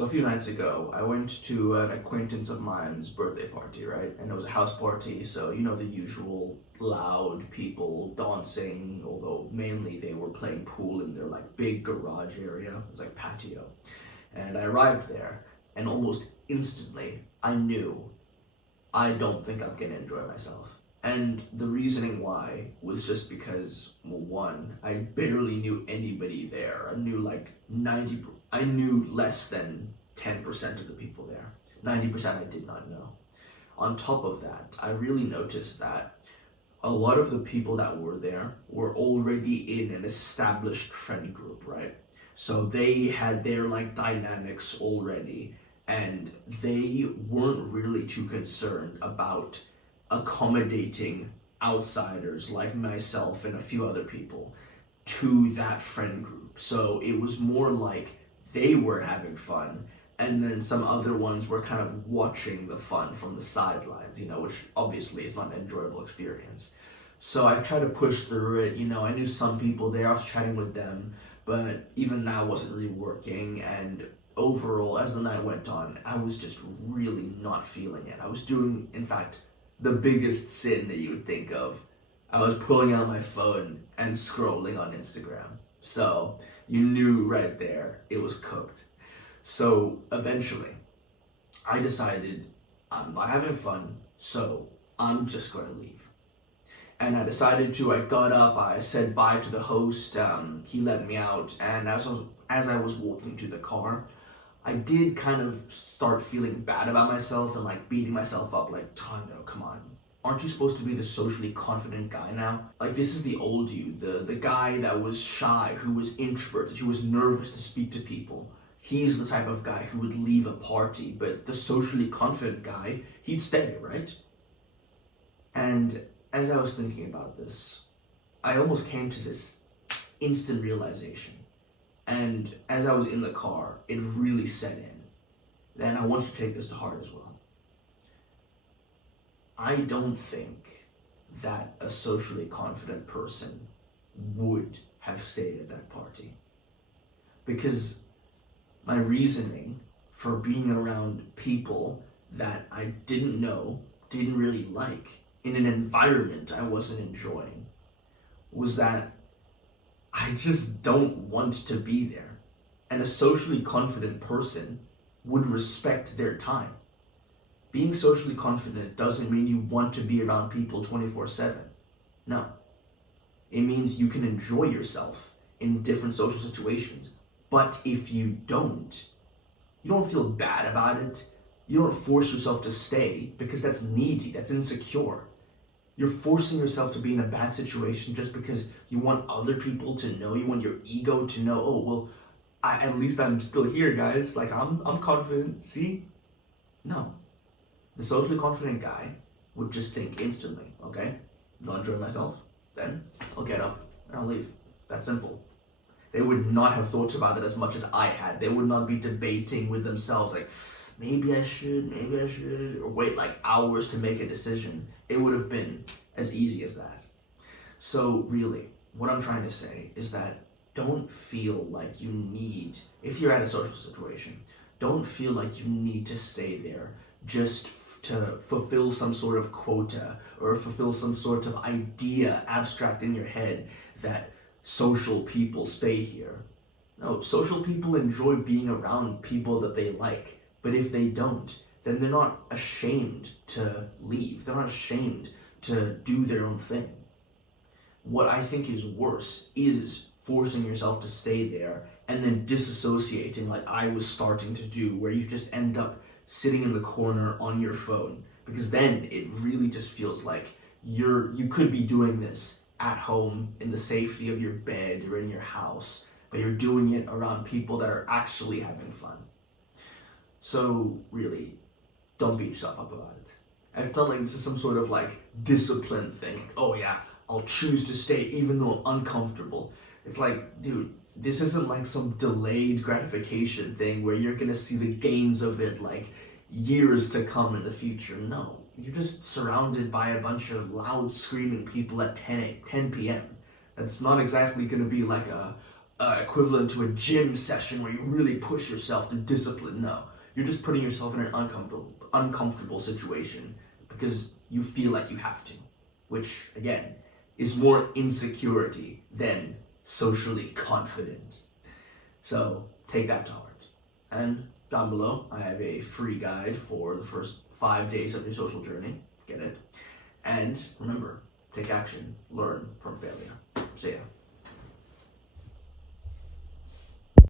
So a few nights ago, I went to an acquaintance of mine's birthday party, right? And it was a house party, so you know the usual loud people dancing, although mainly they were playing pool in their like big garage area. It was like patio. And I arrived there, and almost instantly, I knew I don't think I'm gonna enjoy myself. And the reasoning why was just because, well, one, I barely knew anybody there. I knew less than 10% of the people there. 90% I did not know. On top of that, I really noticed that a lot of the people that were there were already in an established friend group, right? So they had their like dynamics already, and they weren't really too concerned about accommodating outsiders like myself and a few other people to that friend group. So it was more like they were having fun, and then some other ones were kind of watching the fun from the sidelines, which obviously is not an enjoyable experience. So I tried to push through it. I knew some people there, I was chatting with them, but even that wasn't really working. And overall, as the night went on, I was just really not feeling it. I was doing, in fact, the biggest sin that you would think of. I was pulling out my phone and scrolling on Instagram. So you knew right there it was cooked. So eventually, I decided I'm not having fun, so I'm just going to leave. And I got up, I said bye to the host, he let me out, and as I was walking to the car, I did kind of start feeling bad about myself and like beating myself up like, Tondo, come on. Aren't you supposed to be the socially confident guy now? Like, this is the old you, the guy that was shy, who was introverted, who was nervous to speak to people. He's the type of guy who would leave a party, but the socially confident guy, he'd stay, right? And as I was thinking about this, I almost came to this instant realization. And as I was in the car, it really set in. And I want you to take this to heart as well. I don't think that a socially confident person would have stayed at that party. Because my reasoning for being around people that I didn't know, didn't really like, in an environment I wasn't enjoying, was that I just don't want to be there. And a socially confident person would respect their time. Being socially confident doesn't mean you want to be around people 24/7. No. It means you can enjoy yourself in different social situations. But if you don't feel bad about it. You don't force yourself to stay because that's needy, that's insecure. You're forcing yourself to be in a bad situation just because you want other people to know, you want your ego to know, oh, well, at least I'm still here, guys. Like, I'm confident, see? No. The socially confident guy would just think instantly, okay, not enjoy myself, then I'll get up and I'll leave. That's simple. They would not have thought about it as much as I had. They would not be debating with themselves like, maybe I should, or wait like hours to make a decision. It would have been as easy as that. So really, what I'm trying to say is that don't feel like you need, if you're at a social situation, don't feel like you need to stay there just to fulfill some sort of quota or fulfill some sort of idea abstract in your head that social people stay here. No, social people enjoy being around people that they like. But if they don't, then they're not ashamed to leave. They're not ashamed to do their own thing. What I think is worse is forcing yourself to stay there and then disassociating like I was starting to do, where you just end up sitting in the corner on your phone. Because then it really just feels like you could be doing this at home in the safety of your bed or in your house, but you're doing it around people that are actually having fun. So really, don't beat yourself up about it. And it's not like this is some sort of like discipline thing. Like, oh yeah, I'll choose to stay even though I'm uncomfortable. It's like, dude, this isn't like some delayed gratification thing where you're gonna see the gains of it like years to come in the future. No, you're just surrounded by a bunch of loud screaming people at 10 p.m. That's not exactly gonna be like a equivalent to a gym session where you really push yourself to discipline. No, you're just putting yourself in an uncomfortable situation because you feel like you have to, which again is more insecurity than socially confident. So take that to heart. And down below, I have a free guide for the first 5 days of your social journey. Get it? And remember, take action, learn from failure. See ya.